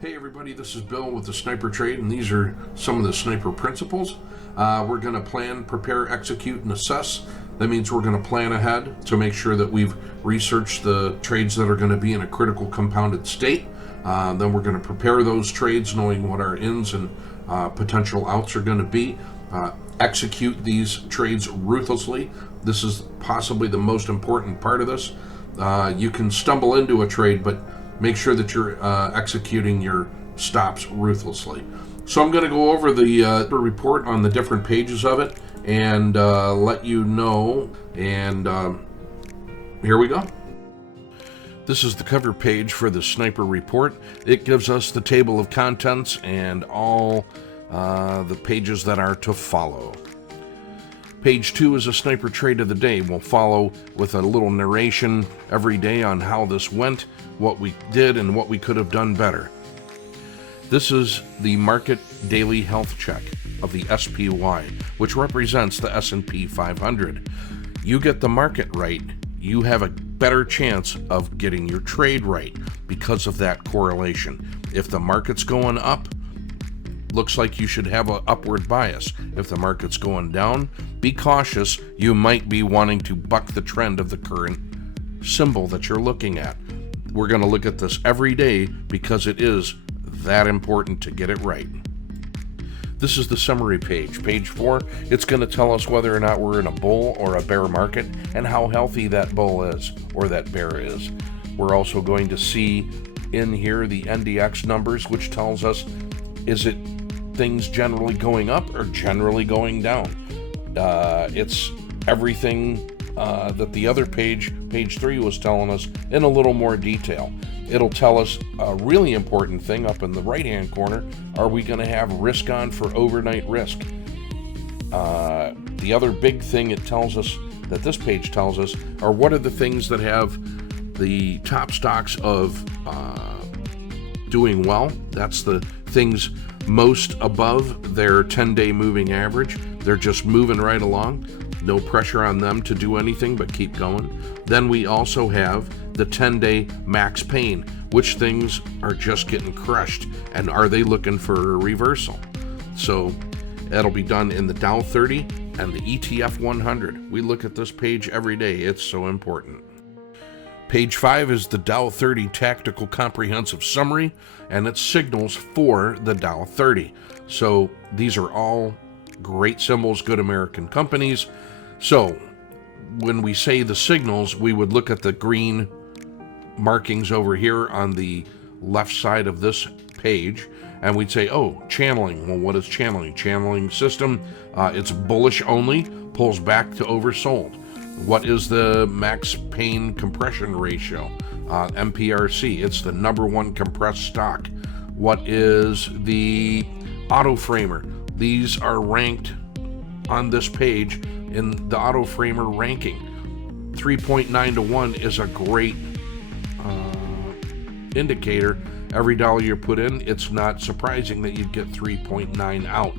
Hey everybody, this is Bill with the SniperTrade, and these are some of the sniper principles. We're going to plan, prepare, execute, and assess. That means we're going to plan ahead to make sure that we've researched the trades that are going to be in a critical compounded state. Then we're going to prepare those trades knowing what our ins and potential outs are going to be. Execute these trades ruthlessly. This is possibly the most important part of this. You can stumble into a trade, but make sure that you're executing your stops ruthlessly. So I'm going to go over the report on the different pages of it and let you know. And here we go. This is the cover page for the Sniper Report. It gives us the table of contents and all the pages that are to follow. Page 2 is a sniper trade of the day. We'll follow with a little narration every day on how this went, what we did, and what we could have done better. This is the market daily health check of the SPY, which represents the S&P 500. You get the market right, you have a better chance of getting your trade right because of that correlation. If the market's going up, looks like you should have an upward bias. If the market's going down, be cautious. You might be wanting to buck the trend of the current symbol that you're looking at. We're going to look at this every day because it is that important to get it right. This is the summary page. Page 4, it's going to tell us whether or not we're in a bull or a bear market and how healthy that bull is or that bear is. We're also going to see in here the NDX numbers, which tells us, is it things generally going up or generally going down? It's everything that the other page 3 was telling us in a little more detail. It'll tell us a really important thing up in the right hand corner. Are we going to have risk on for overnight risk? The other big thing it tells us, that this page tells us, are what are the things that have the top stocks of doing well. That's the things most above their 10-day moving average. They're just moving right along. No pressure on them to do anything but keep going. Then we also have the 10-day max pain. Which things are just getting crushed, and are they looking for a reversal? So that'll be done in the Dow 30 and the ETF 100. We look at this page every day. It's so important. Page 5 is the Dow 30 Tactical Comprehensive Summary, and its signals for the Dow 30. So these are all great symbols, good American companies. So when we say the signals, we would look at the green markings over here on the left side of this page, and we'd say, oh, channeling. Well, what is channeling? Channeling system, it's bullish only, pulls back to oversold. What is the max pain compression ratio? MPRC, it's the number one compressed stock. What is the auto framer? These are ranked on this page in the auto framer ranking. 3.9 to 1 is a great indicator. Every dollar you put in, it's not surprising that you'd get 3.9 out.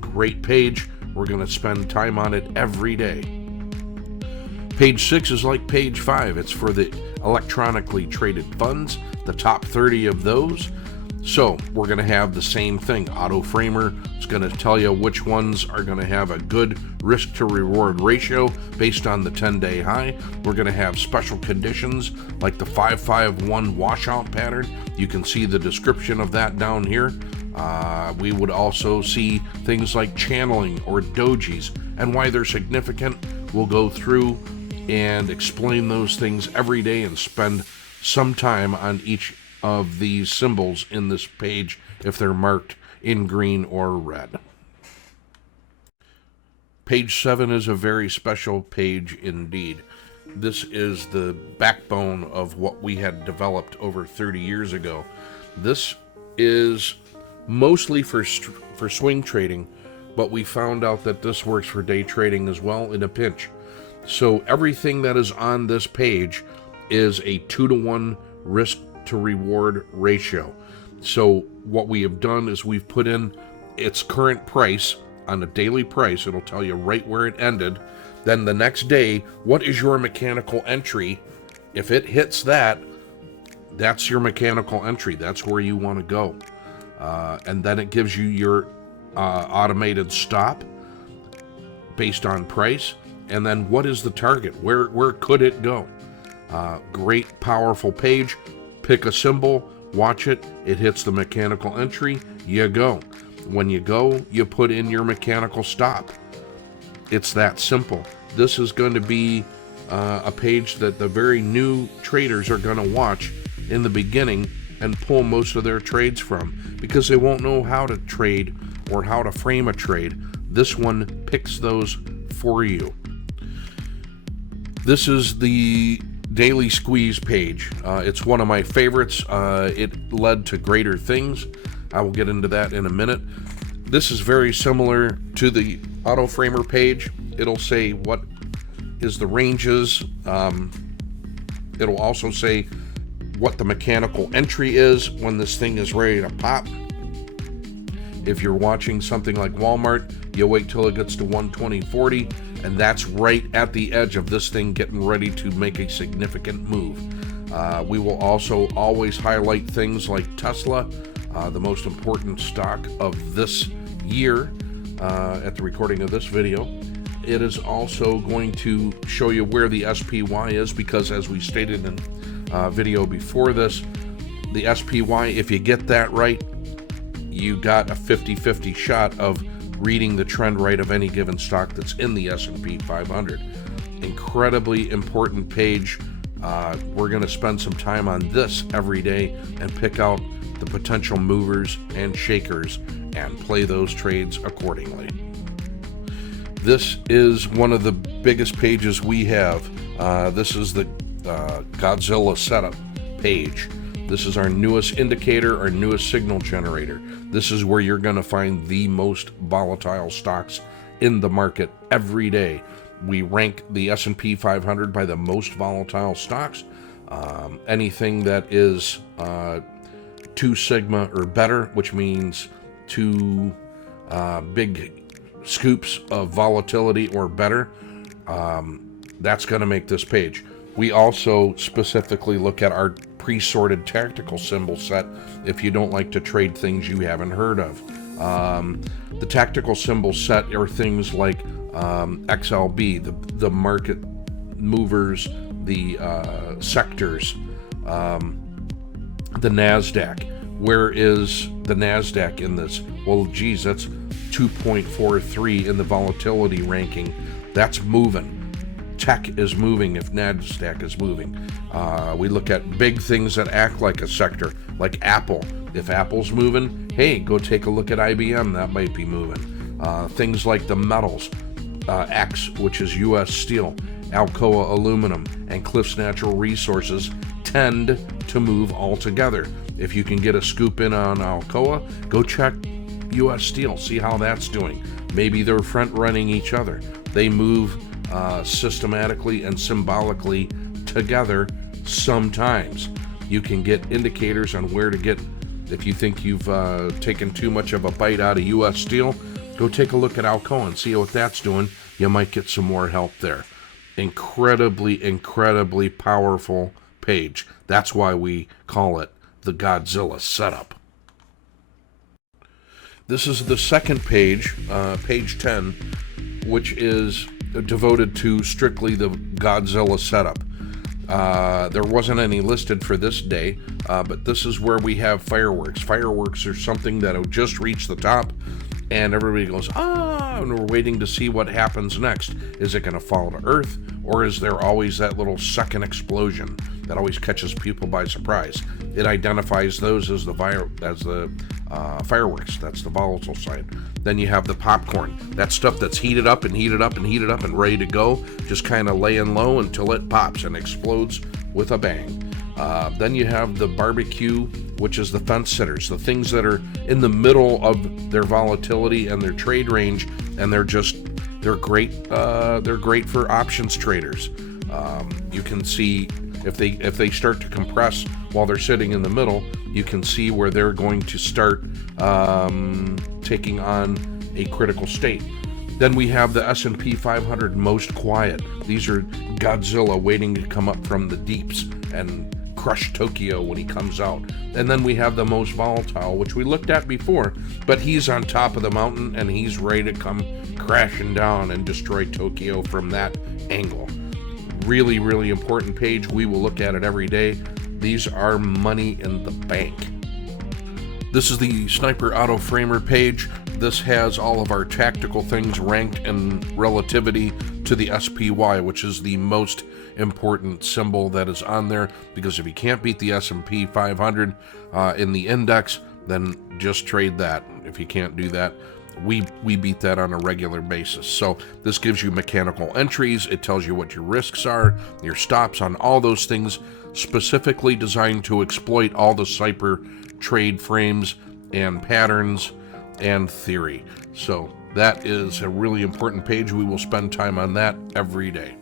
Great page. We're going to spend time on it every day. Page 6 is like page 5. It's for the electronically traded funds, the top 30 of those. So we're going to have the same thing. Auto framer is going to tell you which ones are going to have a good risk to reward ratio based on the 10-day high. We're going to have special conditions like the 551 washout pattern. You can see the description of that down here. We would also see things like channeling or dojis and why they're significant. We'll go through and explain those things every day and spend some time on each of these symbols in this page if they're marked in green or red. Page 7 is a very special page indeed. This is the backbone of what we had developed over 30 years ago. This is mostly for swing trading, but we found out that this works for day trading as well in a pinch. So everything that is on this page is a 2-to-1 risk to reward ratio. So what we have done is we've put in its current price on a daily price. It'll tell you right where it ended. Then the next day, what is your mechanical entry? If it hits that, That's your mechanical entry. That's where you want to go. And then it gives you your automated stop based on price. And then what is the target? Where could it go? Great, powerful page. Pick a symbol, watch it. It hits the mechanical entry. You go. When you go, you put in your mechanical stop. It's that simple. This is going to be a page that the very new traders are going to watch in the beginning and pull most of their trades from, because they won't know how to trade or how to frame a trade. This one picks those for you. This is the Daily Squeeze page. It's one of my favorites. It led to greater things. I will get into that in a minute. This is very similar to the Auto Framer page. It'll say what is the ranges. It'll also say what the mechanical entry is when this thing is ready to pop. If you're watching something like Walmart, you wait till it gets to 120.40, and that's right at the edge of this thing getting ready to make a significant move. We will also always highlight things like Tesla, the most important stock of this year at the recording of this video. It is also going to show you where the SPY is, because as we stated in a video before this, the SPY, if you get that right, you got a 50-50 shot of reading the trend right of any given stock that's in the S&P 500. Incredibly important page. We're going to spend some time on this every day and pick out the potential movers and shakers and play those trades accordingly. This is one of the biggest pages we have. This is the Godzilla setup page. This is our newest indicator, our newest signal generator. This is where you're going to find the most volatile stocks in the market every day. We rank the S&P 500 by the most volatile stocks. Anything that is 2 sigma or better, which means 2 big scoops of volatility or better, that's going to make this page. We also specifically look at our pre-sorted tactical symbol set if you don't like to trade things you haven't heard of. The tactical symbol set are things like XLB, the market movers, the sectors, the NASDAQ. Where is the NASDAQ in this? Well, geez, that's 2.43 in the volatility ranking. That's moving. Tech is moving if NASDAQ is moving. We look at big things that act like a sector, like Apple. If Apple's moving, hey, go take a look at IBM. That might be moving. Things like the metals, X, which is U.S. Steel, Alcoa Aluminum, and Cliffs Natural Resources tend to move all together. If you can get a scoop in on Alcoa, go check U.S. Steel, see how that's doing. Maybe they're front-running each other. They move systematically and symbolically together sometimes. You can get indicators on where to get. If you think you've taken too much of a bite out of U.S. Steel, go take a look at Alcoa and see what that's doing. You might get some more help there. Incredibly powerful page. That's why we call it the Godzilla setup. This is the second page, page 10, which is devoted to strictly the Godzilla setup. There wasn't any listed for this day, but this is where we have fireworks. Fireworks are something that will just reach the top, and everybody goes, and we're waiting to see what happens next. Is it going to fall to Earth, or is there always that little second explosion that always catches people by surprise? It identifies those as the fireworks. That's the volatile side. Then you have the popcorn. That stuff that's heated up and heated up and heated up and ready to go, just kind of laying low until it pops and explodes with a bang. Then you have the barbecue, which is the fence sitters, the things that are in the middle of their volatility and their trade range, and they're great. They're great for options traders. You can see if they start to compress while they're sitting in the middle, you can see where they're going to start taking on a critical state. Then we have the S&P 500 most quiet. These are Godzilla waiting to come up from the deeps and crush Tokyo when he comes out. And then we have the most volatile, which we looked at before, but he's on top of the mountain and he's ready to come crashing down and destroy Tokyo from that angle. Really, really important page. We will look at it every day. These are money in the bank. This is the Sniper Auto Framer page. This has all of our tactical things ranked in relativity to the SPY, which is the most important symbol that is on there, because if you can't beat the S&P 500 in the index, then just trade that. If you can't do that, we beat that on a regular basis. So this gives you mechanical entries. It tells you what your risks are, your stops on all those things, specifically designed to exploit all the SniperTrade frames and patterns and theory. So that is a really important page. We will spend time on that every day.